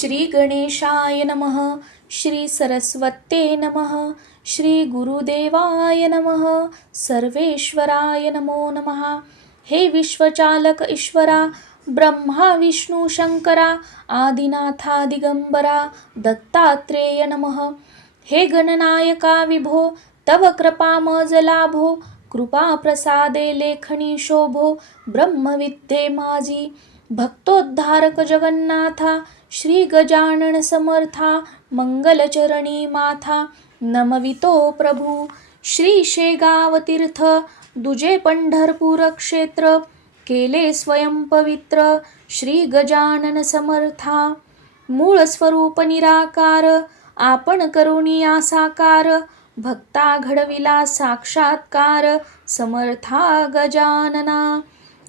श्री गणेशाय नमः. श्री सरस्वत्ये नमः. श्री गुरुदेवाय नमः. सर्वेश्वराय नमो नमः. हे विश्वचालक ईश्वरा, ब्रह्मा विष्णू शंकरा, आदिनाथा दिगंबरा, दत्तात्रेय नमः. हे गणनायका विभो, तव कृपा मज लाभो, कृपा प्रसादे लेखनी शोभो, ब्रह्मविद्ये माझी. भक्तोद्धारक जगन्नाथा, श्री गजानन समर्था, मंगलचरणी माथा, नमवितो प्रभू. श्री शेगाव तीर्थ, दुजे पंढरपूर क्षेत्र, केले स्वयं पवित्र, श्री गजानन समर्था. मूळ स्वरूप निराकार, आपण करुणिया साकार, भक्ता घडविला साक्षात्कार, समर्था गजानना.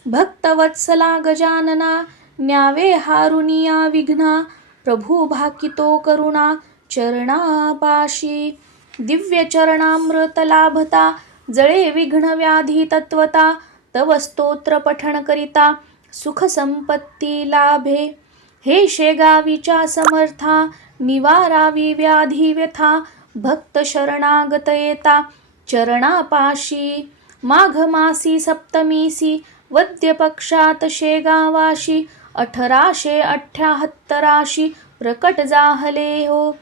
भक्तवत्सला गजानना, न्यावे हारुनिया विघ्ना, प्रभू भाकितो करुणा, चरणापाशी. दिव्य चरणामृत लाभता, जळे विघ्न व्याधी तत्वता, तव स्तोत्र पठण करिता, सुख संपत्ती लाभे. हे शेगावीच्या समर्था, निवारावी व्याधी व्यथा, भक्त शरणागत येता, चरणापाशी. माघ मासी सप्तमीसी, वद्य पक्षात शेगावाशी, 1878 प्रकट जाहले हो.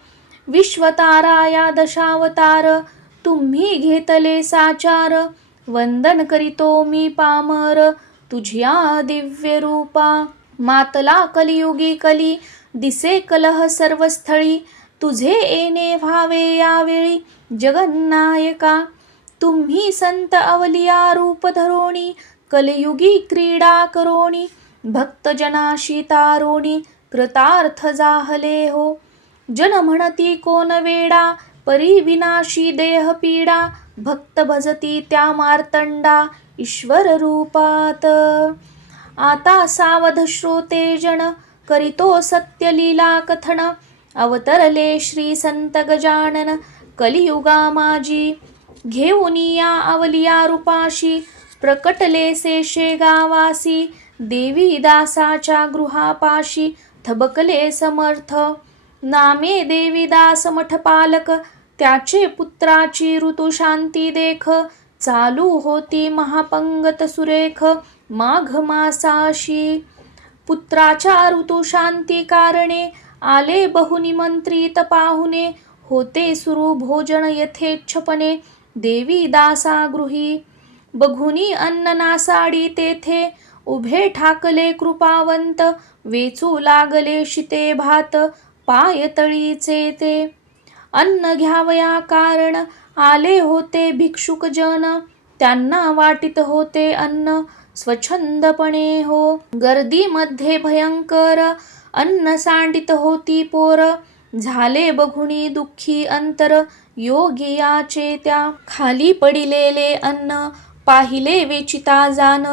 विश्वताराया दशावतार, तुम्ही घेतले साचार, वंदन करीतो मी पामर, तुझ्या दिव्य रूपा. मातला कलियुगी कली, दिसे कलह सर्वस्थळी, तुझे येणे व्हावे यावेळी, जगन्नायका. तुम्ही संत अवलिया रूप धरोणी, कलियुगी क्रीडा करोणी, भक्तजनाशी तारोणी, कृतार्थ जाहले हो. जन म्हणती कोण वेडा, परी विनाशी देह पीडा, भक्त भजती त्या मार्तंडा, ईश्वर रूपात. आता सावध श्रोते जन, करीतो सत्य लीला कथन, अवतरले श्री संत गजानन, कलियुगा माझी. घेऊन या अवलिया रूपाशी, प्रकटले से शेगावासी, देवी दासाच्या गृहापाशी, थबकले समर्थ. नामे देवीदास मठपालक, त्याचे पुत्राची ऋतुशांती देख, चालू होती महापंगत सुरेख, माघ मासाशी. पुत्राच्या ऋतुशांती कारणे, आले बहुनिमंत्रित पाहुणे, होते सुरू भोजन यथेच्छपणे, देवी दासा गृही. बघुनी अन्न नासाडी तेथे, उभे ठाकले कृपावंत, वेचू लागले शिते भात, पाय तळीचे ते. अन्न घ्यावया कारण, आले होते भिक्षुक जन, त्यांना वाटित होते अन्न स्वच्छंदपणे हो. गर्दीमध्ये भयंकर, अन्न सांडित होती पोर, झाले बघुनी दुःखी अंतर, योगियाचे त्या. खाली पडिलेले अन्न, पाहिले वेचिता जान,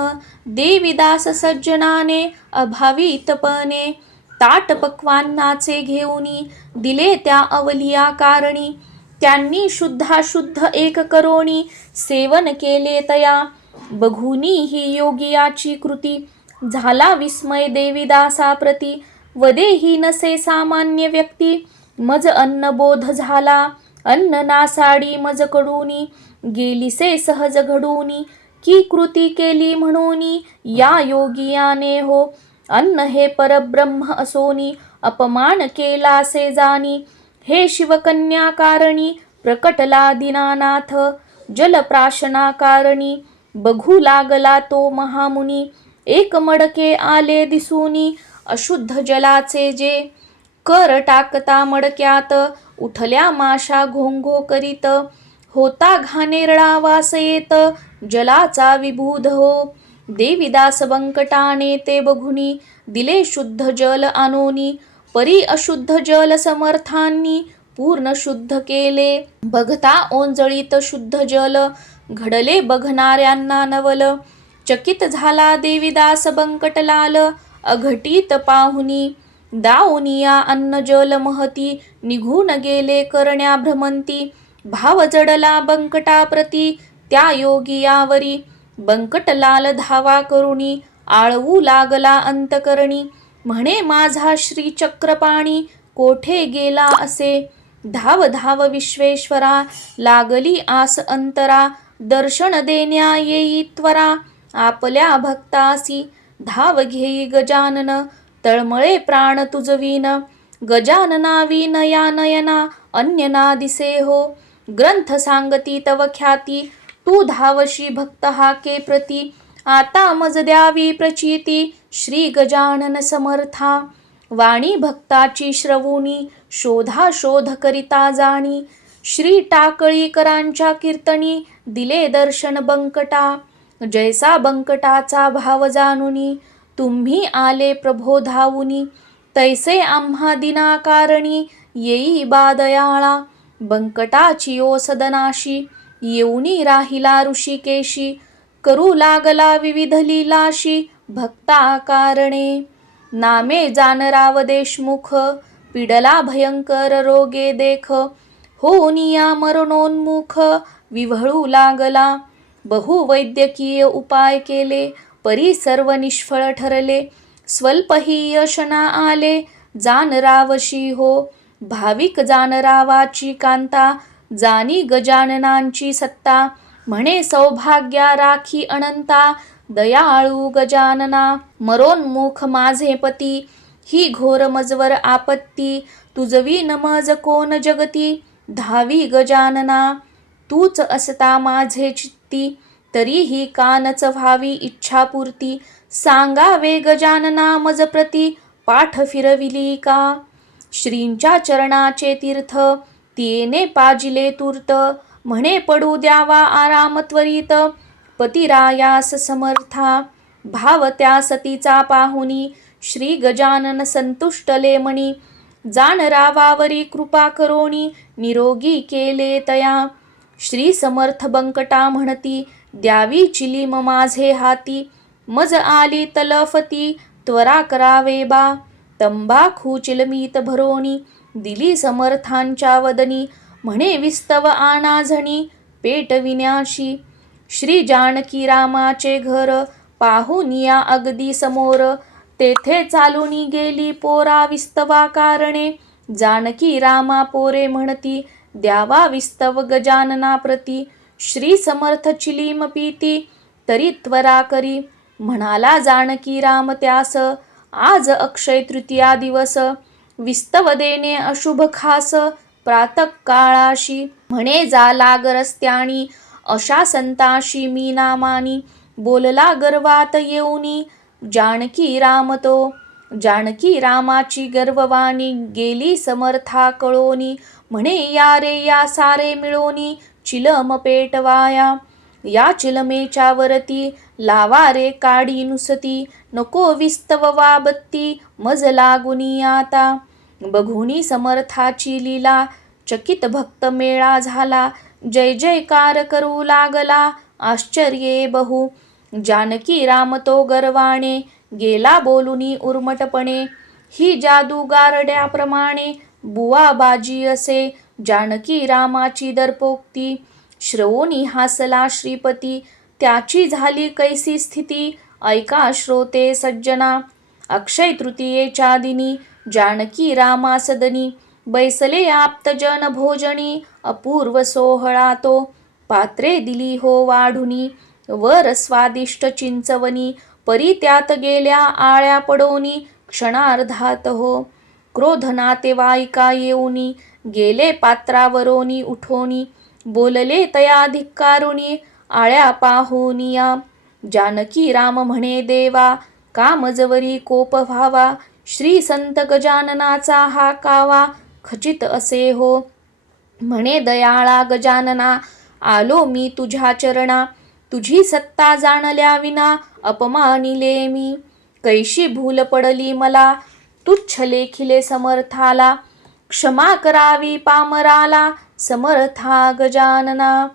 देवीदास सज्जनाने अभावितपणे, ताट पक्वान्नाचे घेऊनी, दिले त्या अवलिया कारणी. त्यांनी शुद्धाशुद्ध एक करोणी, सेवन केले तया. बघुनी ही योगियाची कृती, झाला विस्मय देवीदासाप्रती. वदेही नसे सामान्य व्यक्ती, मज अन्न बोध झाला, अन्न नासाडी मज कडूनी, गेलीसे सहज घडूनी, की कृती केली म्हणूनी, या योगियाने हो. अन्न हे परब्रह्म असोनी, अपमान केला से जानी, हे शिवकन्या कारणी, प्रकटला दीनानाथ, जलप्राशना कारणी, बघू लागला तो महामुनी. एक मडके आले दिसूनी, अशुद्ध जलाचे जे, कर टाकता मडक्यात, उठल्या माशा घोंघो करीत, होता घाणेरडा वास येत, जलाचा विबूध हो. देवीदास बंकटाने ते बघुनी, दिले शुद्ध जल आणोनी, परी अशुद्ध जल समर्थांनी, पूर्ण शुद्ध केले. बघता ओंजळीत शुद्ध जल, घडले बघणाऱ्यांना नवल. चकित झाला देवीदास बंकटलाल, अघटित पाहुनी. दाओनिया अन्न जल महती, निघून गेले करण्या भ्रमंती. भाव जडला बंकटाप्रती, त्या योगियावरी. बंकटलाल धावा करुणी, आळवू लागला अंतकरणी. म्हणे माझा श्री चक्रपाणी कोठे गेला असे. धाव धाव विश्वेश्वरा लागली आस अंतरा. दर्शन देण्या येई त्वरा आपल्या भक्तासी. धाव घेई गजानन तळमळे प्राण तुझवीन. गजानना विनया नयना अन्य ना दिसे हो. ग्रंथ सांगती तव ख्याती तू धावशी भक्त हाके प्रती. आता मज द्यावी प्रचिती श्री गजानन समर्था. वाणी भक्ताची श्रवुनी शोधा शोध करिता जाणी. श्री टाकळीकरांच्या कीर्तनी दिले दर्शन बंकटा. जैसा बंकटाचा भाव जाणुनी तुम्ही आले प्रभो धावुनी. तैसे आम्हा दिनाकारणी येई बादयाळा. बंकटाची ओसदनाशी येऊनी राहिला ऋषिकेशी. करू लागला विविध लीलाशी भक्ता कारणे. नामे जानराव देशमुख पिडला भयंकर रोगे देख. होनिया मरणोन्मुख विव्हळू लागला. बहु वैद्यकीय उपाय केले परी सर्व निष्फळ ठरले. स्वल्पही यश ना आले जानरावशी हो. भाविक जानरावाची कांता जानी गजाननांची सत्ता. म्हणे सौभाग्या राखी अनंता दयाळू गजानना. मरोन्मुख माझे पती ही घोर मजवर आपत्ती. तुझवी नमज कोण जगती धावी गजानना. तूच असता माझे चित्ती तरीही कानच व्हावी इच्छापूर्ती. सांगावे गजानना मज प्रती पाठ फिरविली का. श्रींच्या चरणाचे तीर्थ तिने पाजिले तूर्त. म्हणे पडू द्यावा आराम त्वरित पतिरायास समर्था. भाव त्या सतीचा पाहुनी श्री गजानन संतुष्टले मणी. जानरावावरी कृपा करोनी निरोगी केले तया. श्री समर्थ बंकटा म्हणती द्यावी चिलीम माझे हाती. मज आली तलफती त्वरा करावे बा. तंबाखू चिलमीत भरोणी दिली समर्थांच्या वदनी. म्हणे विस्तव आणाझणी पेटविण्याशी. श्री जानकी रामाचे घर पाहुनिया अगदी समोर. तेथे चालूनी गेली पोरा विस्तवा कारणे. जानकी रामा पोरे म्हणती द्यावा विस्तव गजानना प्रती. श्री समर्थ चिलीम पीती तरी त्वरा करी. म्हणाला जानकी राम त्यास आज अक्षय तृतीया दिवस. विस्तव देणे अशुभ खास प्रातः काळाशी. म्हणे जा लाग रस्त्यानी अशा संताशी मी नामानी. बोलला गर्वात येऊनी जानकी राम तो. जानकी रामाची गर्ववाणी गेली समर्था कळोनी. म्हणे या रे या सारे मिळोनी चिलम पेटवाया. या चिलमेच्या वरती लावा रे काडी नुसती. नको विस्तव वा बत्ती मज लागुनी आता. बघुनी समर्थाची लीला चकित भक्त मेळा झाला. जय जयकार करू लागला आश्चर्ये बहु. जानकी राम तो गर्वाणे गेला बोलुनी उर्मटपणे. ही जादू गारड्याप्रमाणे बुवा बाजी असे जानकी रामाची दर्पोक्ती. श्रवोनी हासला श्रीपती त्याची झाली कैसी स्थिती. ऐका श्रोते सज्जना अक्षय तृतीयेच्या दिनी जानकी रामा सदनी. बैसले आप्तजन भोजनी अपूर्व सोहळा तो. पात्रे दिली हो वाढुनी वर स्वादिष्ट चिंचवनी. परी त्यात गेल्या आळ्या पडोनी क्षणार्धात हो. क्रोध नातेवाईका येऊनी गेले पात्रावरोनी उठोनी. बोलले तया धिक्कारुनी आळ्या पाहुनिया. जानकी राम म्हणे देवा कामजवरी कोप व्हावा. श्री संत गजाननाचा हा कावा खचित असे हो. म्हणे दयाळा गजानना आलो मी तुझ्या चरणा. तुझी सत्ता जाणल्या विना अपमानिले मी. कैशी भूल पडली मला तुच्छ लेखिले समर्थाला. क्षमा करावी पामराला समर्था गजानना.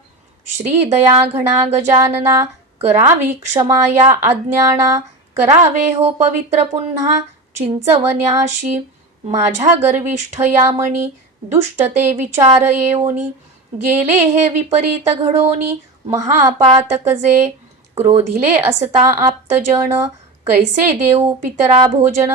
श्री दया घना गजानना करावी क्षमा या अज्ञाना. करावे हो पवित्र पुन्हा चिंचवण्याशी. माझ्या गर्विष्ठ या मणी दुष्टते विचार येऊनी. गेले हे विपरीत घडोनी महापातक जे. क्रोधिले असता आप्तजन कैसे देऊ पितरा भोजन.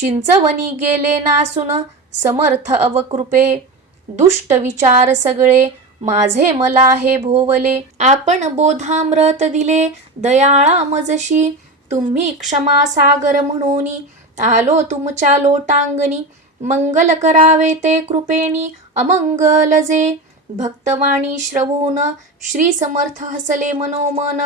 चिंचवनी गेले नासून समर्थ अवकृपे. दुष्ट विचार सगळे माझे मला हे भोवले. आपण बोधामृत दिले दयाळा मजशी. तुम्ही क्षमा सागर म्हणून आलो तुमच्या लोटांगणी. मंगल करावे ते कृपेनी अमंगल जे. भक्तवाणी श्रवून श्री समर्थ हसले मनोमन.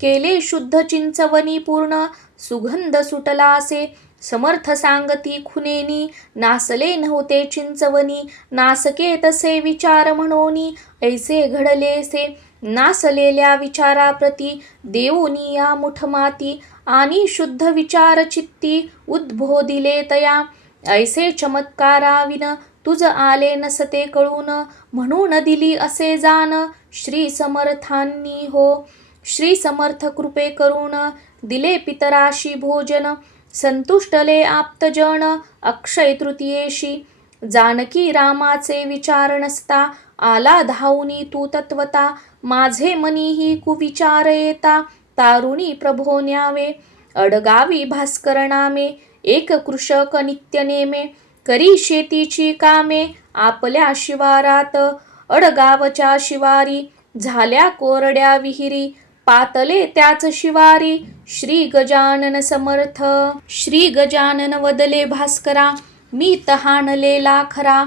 केले शुद्ध चिंचवनी पूर्ण सुगंध सुटलासे. समर्थ सांगती खुनेनी नासले नव्हते चिंचवनी. नासके तसे विचार म्हणोनी ऐसे घडलेसे. नासलेल्या विचाराप्रती देऊनी या मुठ माती. आणि शुद्ध विचार चित्ती उद्बोधिले तया. ऐसे चमत्काराविन तुझ आले नसते कळून. म्हणून दिली असे जाण श्री समर्थांनी हो. श्री समर्थ कृपे करून दिले पितराशी भोजन. संतुष्टले आप्तजन अक्षय तृतीयेशी. जानकी रामाचे विचार नसता आला धावनी तू तत्वता. माझे मनीही कुविचार येता तारुणी प्रभो न्यावे. अडगावी भास्कर नामे एक कृषक नित्य नेमे. करी शेतीची कामे आपल्या शिवारात. अडगावच्या शिवारी झाल्या कोरड्या विहिरी. पातले त्याच शिवारी श्री गजानन समर्थ. श्री गजानन वदले भास्करा मी तहानलेला खरा.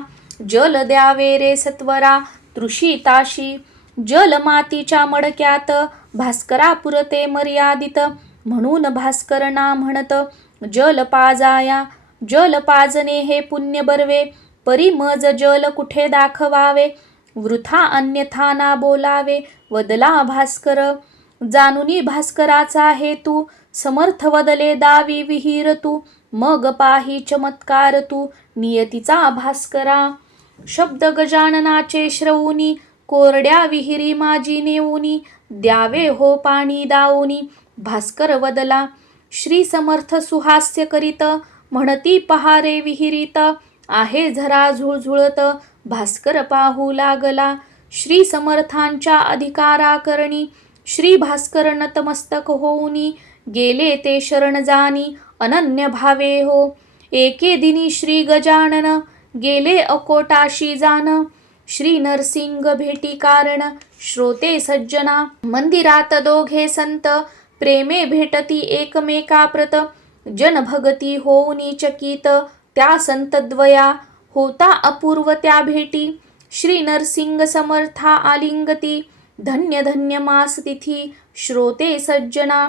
जल द्यावे रे सत्वरा तृषिताशी. जल मातीच्या मडक्यात भास्करा पुरते मर्यादित. म्हणून भास्कर ना म्हणत जल पाजाया. जल पाजणे हे पुण्य बर्वे. परी मज जल कुठे दाखवावे. वृथा अन्यथा ना बोलावे वदला भास्कर. जानुनी भास्कराचा हेतू समर्थ वदले दावी विहीर तू. मग पाही चमत्कार तू नियतीचा भास्करा. शब्द गजाननाचे श्रवूनी कोरड्या विहिरी माझी नेऊनी. द्यावे हो पाणी दाऊनी भास्कर वदला. श्री समर्थ सुहास्य करीत म्हणती पहारे विहिरीत. आहे झरा झुळझुळत भास्कर पाहू लागला. श्री समर्थांच्या अधिकाराकरणी श्री भास्कर नतमस्तक होऊनी. गेले ते शरण जानी अनन्य भावे हो. एके दिनी श्री गजानन गेले अकोटाशी जान. श्री नरसिंग भेटी कारण श्रोते सज्जना. मंदिरात दोघे संत प्रेमे भेटती एकमेकाप्रत. जनभगती होऊनी चकित त्या संतद्वया. होता अपूर्व त्या भेटी श्री नरसिंग समर्था आलिंगती. धन्य धन्य मास तिथी श्रोते सज्जना.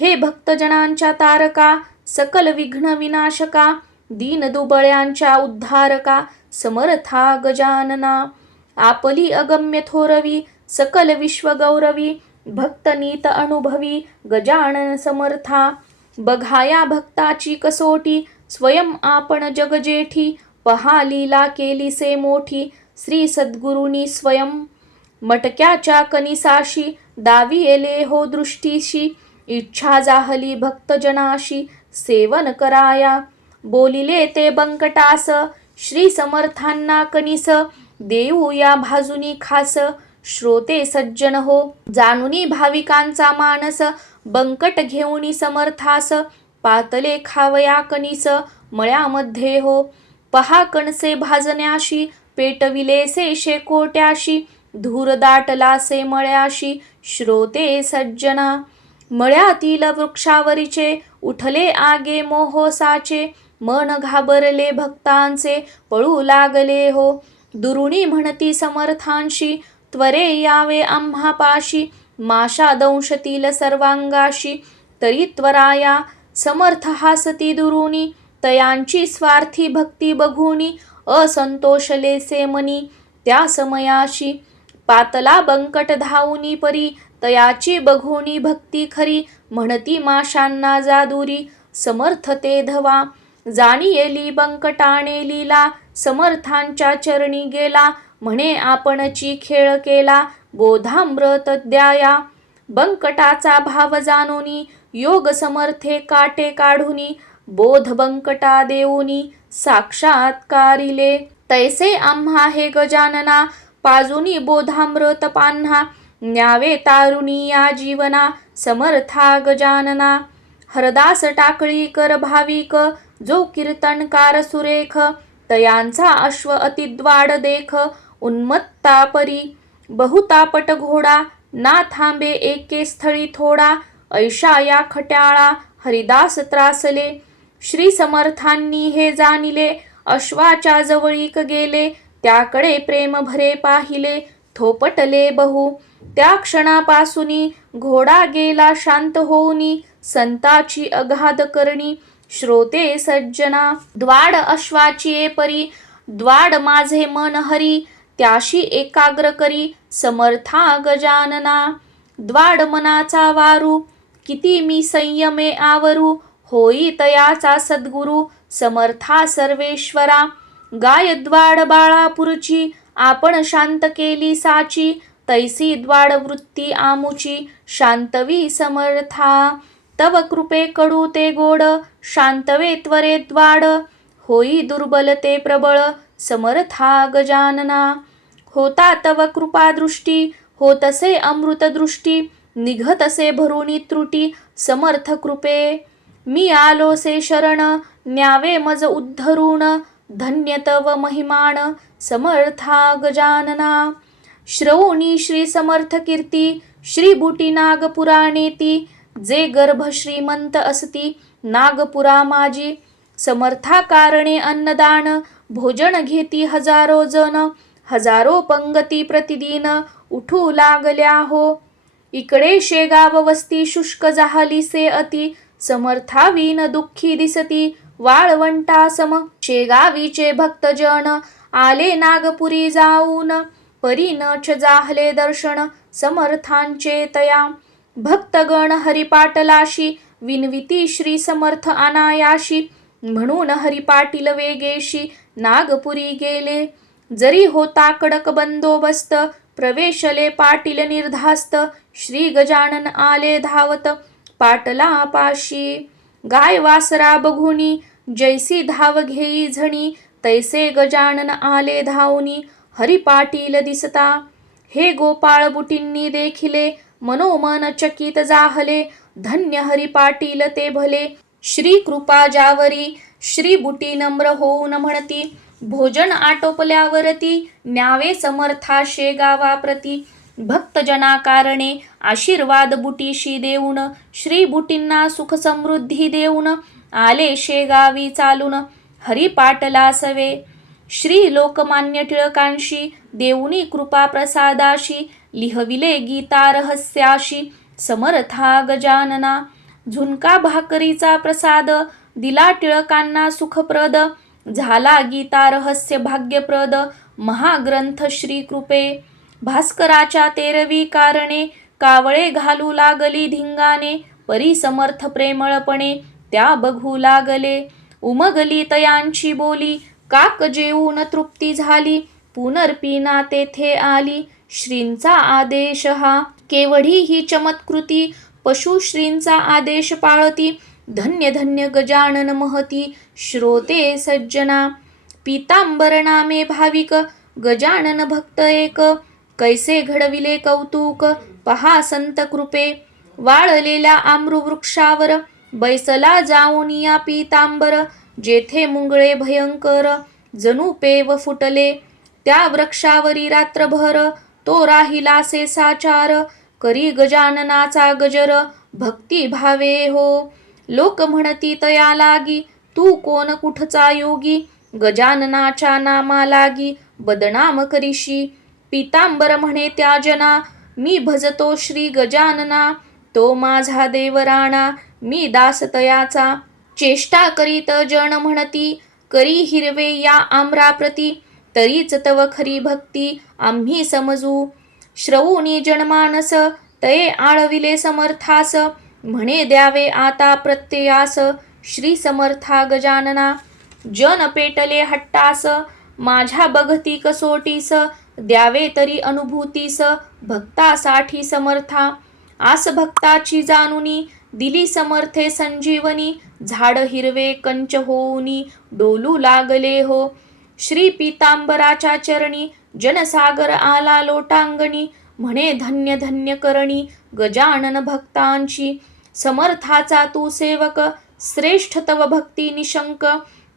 हे भक्तजनांच्या तारका सकल विघ्न विनाशका. दीन दुबळ्यांच्या उद्धारका समर्था गजानना. आपली अगम्य थोरवी सकल विश्व गौरवी. भक्तनीत अनुभवी गजानन समर्था. बघाया भक्ताची कसोटी स्वयं आपण जगजेठी. पहा लीला केली से मोठी श्री सद्गुरुनी स्वयं. मटक्याच्या कनिसाशी दावी येले हो दृष्टीशी. इच्छा जाहली भक्तजनाशी सेवन कराया. बोलिले ते बंकटास श्री समर्थांना कनिस. देऊ या भाजुनी खास श्रोते सज्जन हो. जानुनी भाविकांचा मानस बंकट घेऊनी समर्थास. पातले खावया कनिस मळ्यामध्ये हो. पहा कणसे भाजण्याशी पेटविलेसे शेकोट्याशी. धूर दाटलासे मळ्याशी श्रोते सज्जना. मळ्यातील वृक्षावरीचे उठले आगे मोहोसाचे. मन घाबरले भक्तांचे पळू लागले हो. दुरुणी म्हणती समर्थांशी त्वरे यावे आम्हा पाशी. माशा दंशतील सर्वांगाशी तरी त्वराया. समर्थ हासती दुरुनी तयांची स्वार्थी भक्ती बघूनी. असंतोषलेसे मनी त्या समयाशी. पातला बंकट धावूनी परी तयाची बघूनी भक्ती खरी. म्हणती माशांना जादुरी समर्थ ते धवा. जाणीयेली बंकटाने लीला समर्थांच्या चरणी गेला. म्हणे आपणची खेळ केला बोधामृत द्याया. बंकटाचा भाव जाणूनी योग समर्थे काटे काढूनी. बोध बंकटा देऊनी साक्षात्कारिले. तैसे आम्हा हे गजानना पाजुनी बोधामृत पान्हा. न्यावे तारुणी या जीवना समर्था गजानना. हरदास टाकळीकर भाविक जो कीर्तनकार सुरेख, तयांचा अश्व अतिद्वाड देख. उन्मत्ता परी बहुतापट घोडा, ना थांबे एके स्थळी थोडा. ऐशा या खट्याळा हरिदास त्रासले. श्री समर्थांनी हे जाणिले, अश्वाच्या जवळीक गेले. त्याकडे प्रेम भरे पाहिले, थोपटले बहु. त्या क्षणापासूनी घोडा गेला शांत होऊनी. संताची अगाध करणी श्रोते सज्जना. द्वाड अश्वाची ए परी, द्वाड माझे मन हरी. त्याशी एकाग्र करी समर्था गजानना. द्वाड मनाचा वारू, किती मी संयमे आवरू. होई तयाचा सद्गुरु समर्था सर्वेश्वरा. गाय द्वाड बाळापूरची, आपण शांत केली साची. तैसी द्वाड वृत्ती आमुची, शांतवी समर्था. तव कृपे कडू ते गोड, शांतवे त्वरे द्वाड. होई दुर्बल ते प्रबळ समर्था गजानना. होता तव कृपा दृष्टी, होतसे अमृत दृष्टी. निघतसे भरुणी त्रुटी समर्थ कृपे. मी आलोसे शरण, न्यावे मज उद्धरून. धन्य तव महिमान समर्था गजानना. श्रवणी श्री समर्थ कीर्ती, श्री बुटी नागपुराणेती. जे गर्भ श्रीमंत असती नागपुरा माझी. समर्था कारणे अन्नदान, भोजन घेती हजारो जण. हजारो पंगती प्रतिदिन उठू लागल्या हो. इकडे शेगाव वस्ती शुष्क झालीसे अति. समर्थावीन दुःखी दिसती वाळवंटा सम. शेगावीचे भक्तजन आले नागपुरी जाऊन. परी नच जाहले दर्शन समर्थांचे तया. भक्तगण हरिपाटलाशी, विनविती श्री समर्थ अनायाशी. म्हणून हरिपाटील वेगेशी नागपुरी गेले. जरी होता कडक बंदोबस्त, प्रवेशले पाटील निर्धास्त. श्री गजानन आले धावत पाटलापाशी. गाय वासरा बघुनी, जैसी धाव घेई झणी. तैसे गजानन आले धावनी, हरिपाटील दिसता. हे गोपाळ बुटींनी देखिले, मनोमन चकित जाहले. धन्य हरिपाटील ते भले, श्री कृपा जावरी. श्री बुटी नम्र होऊन म्हणती, भोजन आटोपल्यावरती. न्यावे समर्था शेगावाप्रती. भक्तजना कारणे आशीर्वाद बुटीशी देऊन. श्री बुटींना सुख समृद्धी देऊन. आले शेगावी चालून हरिपाटला सवे. श्री लोकमान्य टिळकांशी देऊनी कृपा प्रसादाशी. लिहविले गीता रहस्याशी समर्था गजानना. झुणका भाकरीचा प्रसाद दिला टिळकांना सुखप्रद. झाला गीता रहस्य भाग्यप्रद महाग्रंथ श्री कृपे. भास्कराच्या 13वी कारणे कावळे घालू लागली धिंगाने. परी समर्थ प्रेमळपणे त्या बघू लागले. उमगली तयांची बोली, काक जेवून तृप्ती झाली. पुनर्पिना तेथे आली, श्रींचा आदेश हा. केवढी ही चमत्कृती, पशुश्रींचा आदेश पाळती. धन्य धन्य गजानन महती, श्रोते सज्जना. पीतांबर नामे भाविक, गजानन भक्त एक. कैसे घडविले कौतुक, पहा संत कृपे. वाळलेल्या आम्रवृक्षावर बैसला जाऊन या पीतांबर. जेथे मुंगळे भयंकर, जणू पेव फुटले. त्या वृक्षावरी रात्रभर, तो राहिलासे साचार. करी गजाननाचा गजर, भक्ती भावे हो. लोक म्हणती तया लागी, तू कोण कुठचा योगी. गजाननाच्या नामा लागी, बदनाम करीशी. पीतांबर म्हणे त्या जना, मी भजतो श्री गजानना. तो माझा देवराणा, मी दास तयाचा. चेष्टा करीत जन म्हणती, करी हिरवे या आम्राप्रती. तरीच तव खरी भक्ती आम्ही समजू. श्रवूनी जनमानस, तये आळविले समर्थास. म्हणे द्यावे आता प्रत्ययास, श्री समर्था गजानना. जन पेटले हट्टास, माझ्या बघती कसोटीस. द्यावे तरी अनुभूतीस, भक्तासाठी समर्था. आस भक्ताची जाणुनी, दिली समर्थे संजीवनी. झाड हिरवे कंच होऊनी, डोलू लागले हो. श्री पीतांबराच्या चरणी, जनसागर आला लोटांगणी. म्हणे धन्य धन्य करणी गजानन भक्तांची. समर्थाचा तू सेवक, श्रेष्ठ तव भक्ती निशंक,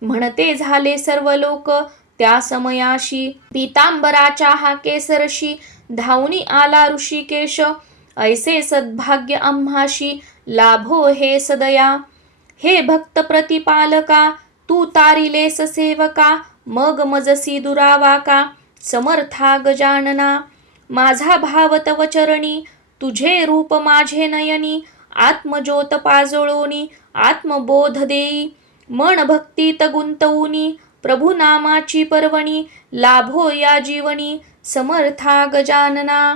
म्हणते झाले सर्व लोक त्या समयाशी. पीतांबराच्या हा केसरशी, धावनी आला ऋषिकेश, ऐसे सद्भाग्य आम्हाशी, लाभो हे सदया. हे भक्त प्रतिपालका, तू तारिलेस सेवका, मग मजसी दुरावाका, समर्था गजानना. माझा भाव तव चरणी, तुझे रूप माझे नयनी, आत्मज्योत पाजळोनी, आत्मबोध देई, मन भक्तीत गुंतवूनी, प्रभू नामाची पर्वणी, लाभो या जीवनी, समर्था गजानना.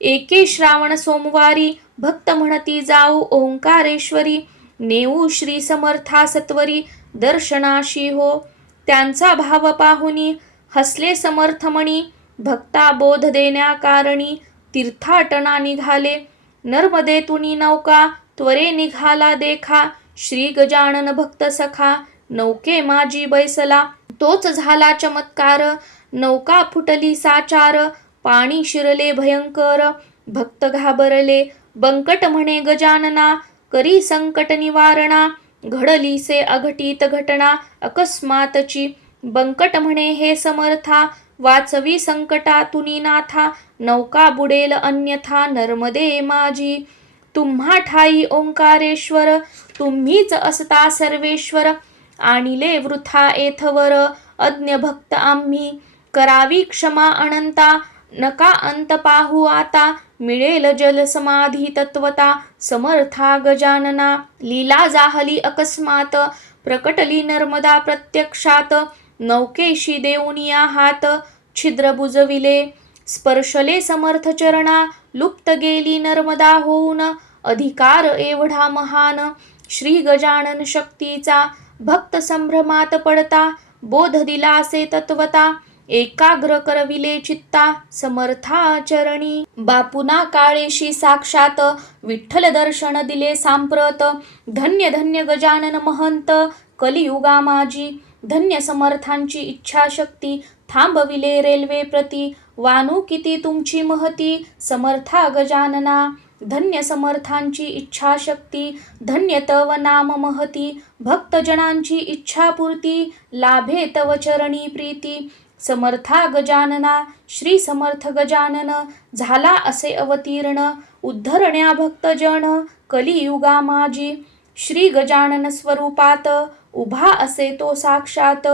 एके श्रावण सोमवारी, भक्त म्हणती जाऊ ओंकारेश्वरी, नेऊ श्री समर्था सत्वरी, दर्शनाशी हो. त्यांचा भाव पाहुनी, हसले समर्थमणी, भक्ता बोध देण्या कारणी, तीर्थाटना निघाले. नर्मदेतुनी नौका, त्वरे निघाला देखा, श्री गजानन भक्त सखा, नौके माझी बैसला. तोच झाला चमत्कार, नौका फुटली साचार, पाणी शिरले भयंकर, भक्त घाबरले. बंकट म्हणे गजानना, करी संकट निवारणा, घडली से अघटित घटना अकस्मातची. बंकट म्हणे हे समर्था, वाचवी संकटातुनी नाथा, नौका बुडेल अन्यथा नर्मदे माझी. तुम्हा ठाई ओंकारेश्वर, तुम्हीच असता सर्वेश्वर, आणिले वृथा एथवर, अज्ञ भक्त आम्ही. करावी क्षमा अनंता, नका अंत पाहू आता, मिळेल जल समाधी तत्वता, समर्था गजानना. लीला जाहली अकस्मात, प्रकटली नर्मदा प्रत्यक्षात, नौकेशी देऊनिया हात, छिद्र बुजविले. स्पर्शले समर्थ चरणा, लुप्त गेली नर्मदा होऊन, अधिकार एवढा महान श्री गजानन शक्तीचा. भक्त संभ्रमात पडता, बोध दिलासे तत्वता, एकाग्र करविले चित्ता, समर्था चरणी. बापुना काळेशी साक्षात, विठ्ठल दर्शन दिले सांप्रत, धन्य धन्य गजानन महंत, कलियुगा माझी. धन्य समर्थांची इच्छाशक्ती, थांबविले रेल्वे प्रती, वानू किती तुमची महती, समर्था गजानना. धन्य समर्थांची इच्छाशक्ती, धन्य तव नाम महती, भक्तजनांची इच्छापूर्ती, लाभे तव चरणी प्रीती, समर्था गजानना. श्री समर्थ गजानन, झाला असे अवतीर्ण, उद्धरण्या भक्तजन, कलियुगा माझी. श्री गजानन स्वरूपात, उभा असे तो साक्षात,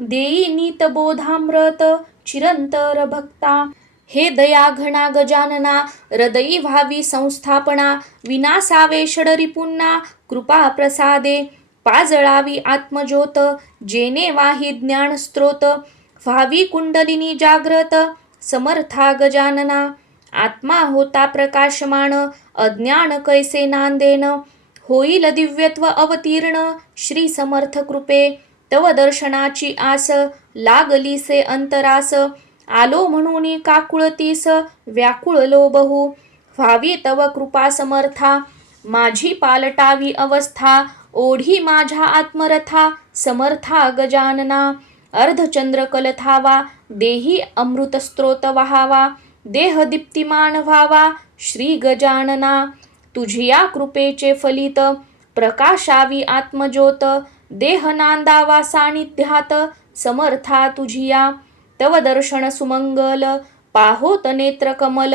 देई नीत बोधामृत, चिरंतर भक्ता. हे दया घना गजानना, हृदयी व्हावी संस्थापना, विनासावे षडरिपुन्ना, कृपा प्रसादे. पाजळावी आत्मज्योत, जेने वाही ज्ञान स्त्रोत, व्हावी कुंडलिनी जाग्रत, समर्था गजानना. आत्मा होता प्रकाशमान, अज्ञान कैसे नांदेन, होईल दिव्यत्व अवतीर्ण, श्री समर्थ कृपे. तव दर्शनाची आस, लागली से अंतरास, आलो म्हणून काकुळतीस, व्याकुळलो बहु. व्हावी तव कृपा समर्था, माझी पालटावी अवस्था, ओढी माझ्या आत्मरथा, समर्था गजानना. अर्धचंद्र कलथावा, देही अमृत स्त्रोत वहावा, देह दीप्तिमान व्हावा, श्री गजानना. तुझिया कृपेचे फलित, प्रकाशावी आत्मज्योत, देह नांदावा सानिध्यात, समर्था तुझिया. तव दर्शन सुमंगल, पाहोत नेत्र कमल,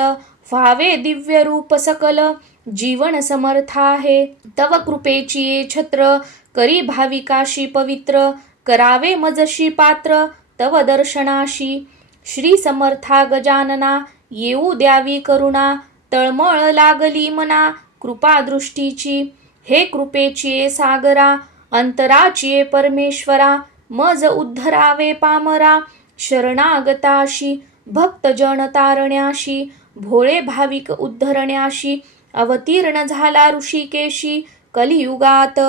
व्हावे दिव्य रूप सकल, जीवन समर्था आहे. तव कृपेची ये छत्र, करी भाविकाशी पवित्र, करावे मजशी पात्र, तव दर्शनाशी. श्री समर्था गजानना, येऊ द्यावी करुणा, तळमळ लागली मना, कृपा दृष्टीची. हे कृपेची ये सागरा, अंतराची ये परमेश्वरा, मज उद्धरावे पामरा, शरणागताशी. भक्तजन तारण्याशी, भोळे भाविक उद्धरण्याशी, अवतीर्ण झाला ऋषिकेशी, कलियुगात.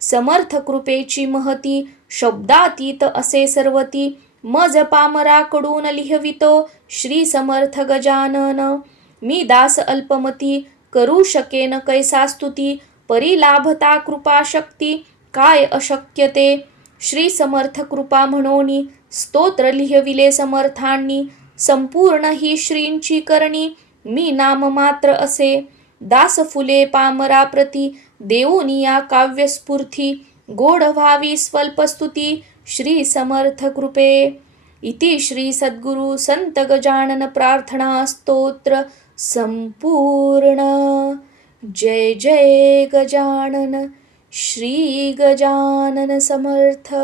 समर्थ कृपेची महती, शब्दातीत असे सर्वती, मज पामराकडून लिहवितो, श्री समर्थ गजानन. मी दास अल्पमती, करू शकेन कैसा स्तुती, परी लाभता कृपा शक्ती, काय अशक्य ते. श्री समर्थ कृपा म्हणोनी, स्तोत्र लिहविले समर्थांनी, संपूर्ण ही श्रींची करणी, मी नाम मात्र असे. दास फुले पामरा प्रती, देऊनी या काव्यस्फूर्ती गोड व्हावी स्वल्पस्तुती श्री समर्थ कृपे. इति श्री सद्गुरु संत गजानन प्रार्थना स्तोत्र संपूर्ण. जय जय गजानन. श्री गजानन समर्थ.